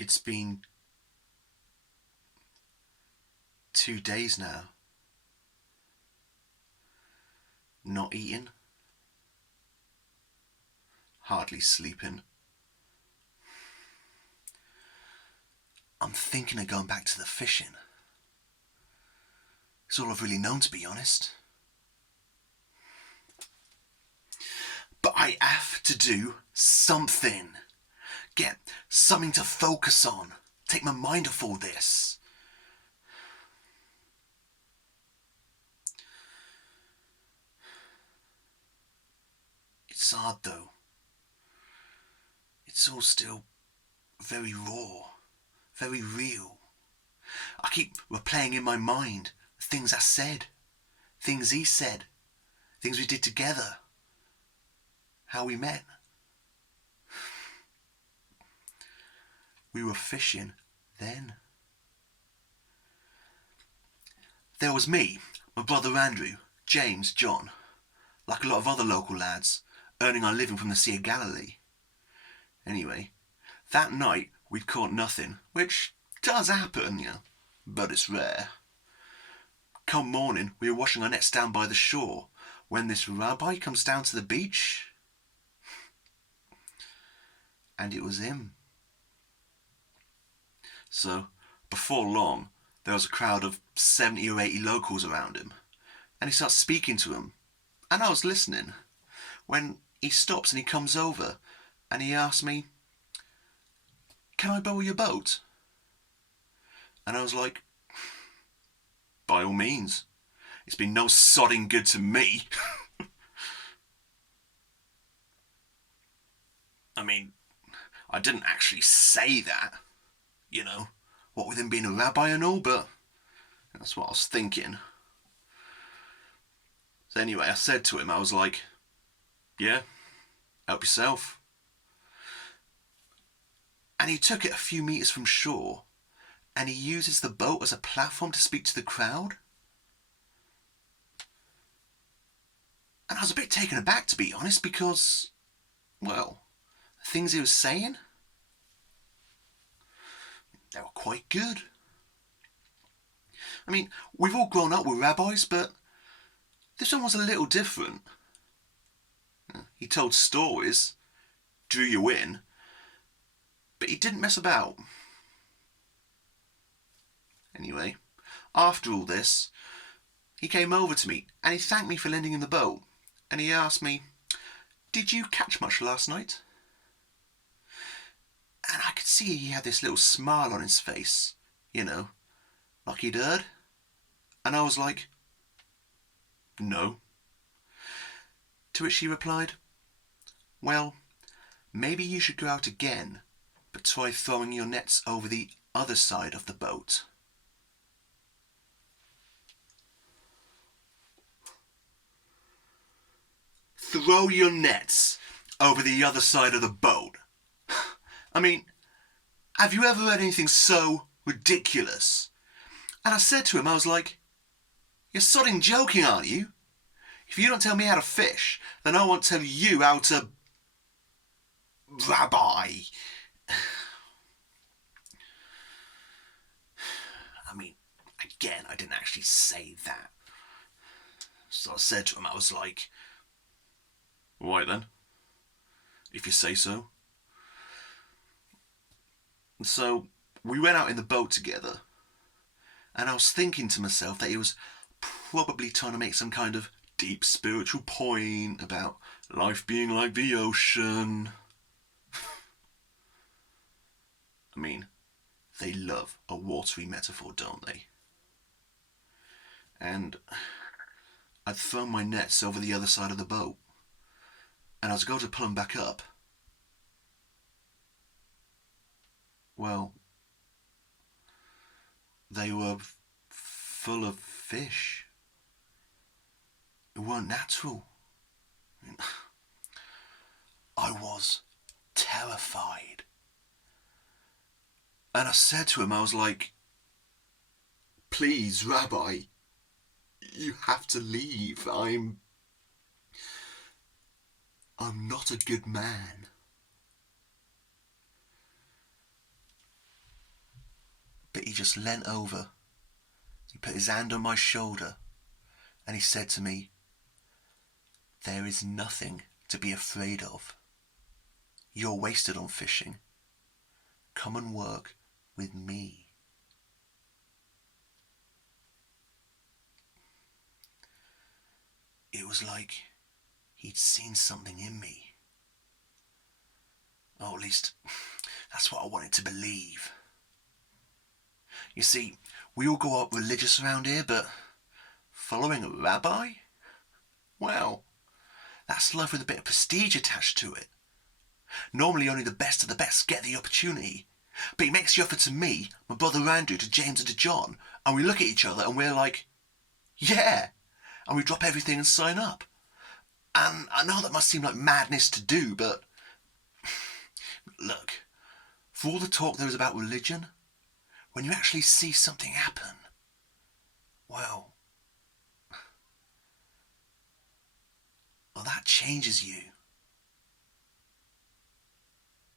It's been 2 days now. Not eating. Hardly sleeping. I'm thinking of going back to the fishing. It's all I've really known, to be honest. But I have to do something. Get something to focus on. Take my mind off all this. It's hard though. It's all still very raw, very real. I keep replaying in my mind things I said, things he said, things we did together, how we met. We were fishing then. There was me, my brother Andrew, James, John, like a lot of other local lads, earning our living from the Sea of Galilee. Anyway, that night we'd caught nothing, which does happen, but it's rare. Come morning, we were washing our nets down by the shore when this rabbi comes down to the beach. And it was him. So, before long, there was a crowd of 70 or 80 locals around him, and he starts speaking to them, and I was listening, when he stops and he comes over, and he asks me, "Can I borrow your boat?" And I was like, "By all means. It's been no sodding good to me." I mean, I didn't actually say that, what with him being a rabbi and all, but that's what I was thinking. So anyway, I said to him, I was like, "Yeah, help yourself." And he took it a few metres from shore, and he uses the boat as a platform to speak to the crowd. And I was a bit taken aback, to be honest, because, well, the things he was saying, they were quite good. I mean, we've all grown up with rabbis, but this one was a little different. He told stories, drew you in, but he didn't mess about. Anyway, after all this, he came over to me and he thanked me for lending him the boat, and he asked me, "Did you catch much last night?" And I could see he had this little smile on his face, like he'd heard. And I was like, "No." To which he replied, "Well, maybe you should go out again, but try throwing your nets over the other side of the boat." Throw your nets over the other side of the boat. I mean, have you ever heard anything so ridiculous? And I said to him, I was like, "You're sodding joking, aren't you? If you don't tell me how to fish, then I won't tell you how to... rabbi." I mean, again, I didn't actually say that. So I said to him, I was like, "Why then? If you say so." And so we went out in the boat together, and I was thinking to myself that he was probably trying to make some kind of deep spiritual point about life being like the ocean. I mean, they love a watery metaphor, don't they? And I'd thrown my nets over the other side of the boat, and I was going to pull them back up. Well, they were full of fish. It weren't natural. I was terrified. And I said to him, I was like, "Please, Rabbi, you have to leave. I'm not a good man." But he just leant over, he put his hand on my shoulder, and he said to me, "There is nothing to be afraid of. You're wasted on fishing. Come and work with me." It was like he'd seen something in me. Or at least, that's what I wanted to believe. You see, we all go up religious around here, but following a rabbi? Well, that's life with a bit of prestige attached to it. Normally only the best of the best get the opportunity. But he makes the offer to me, my brother Andrew, to James and to John, and we look at each other and we're like, yeah! And we drop everything and sign up. And I know that must seem like madness to do, but look, for all the talk there is about religion, when you actually see something happen, well, that changes you.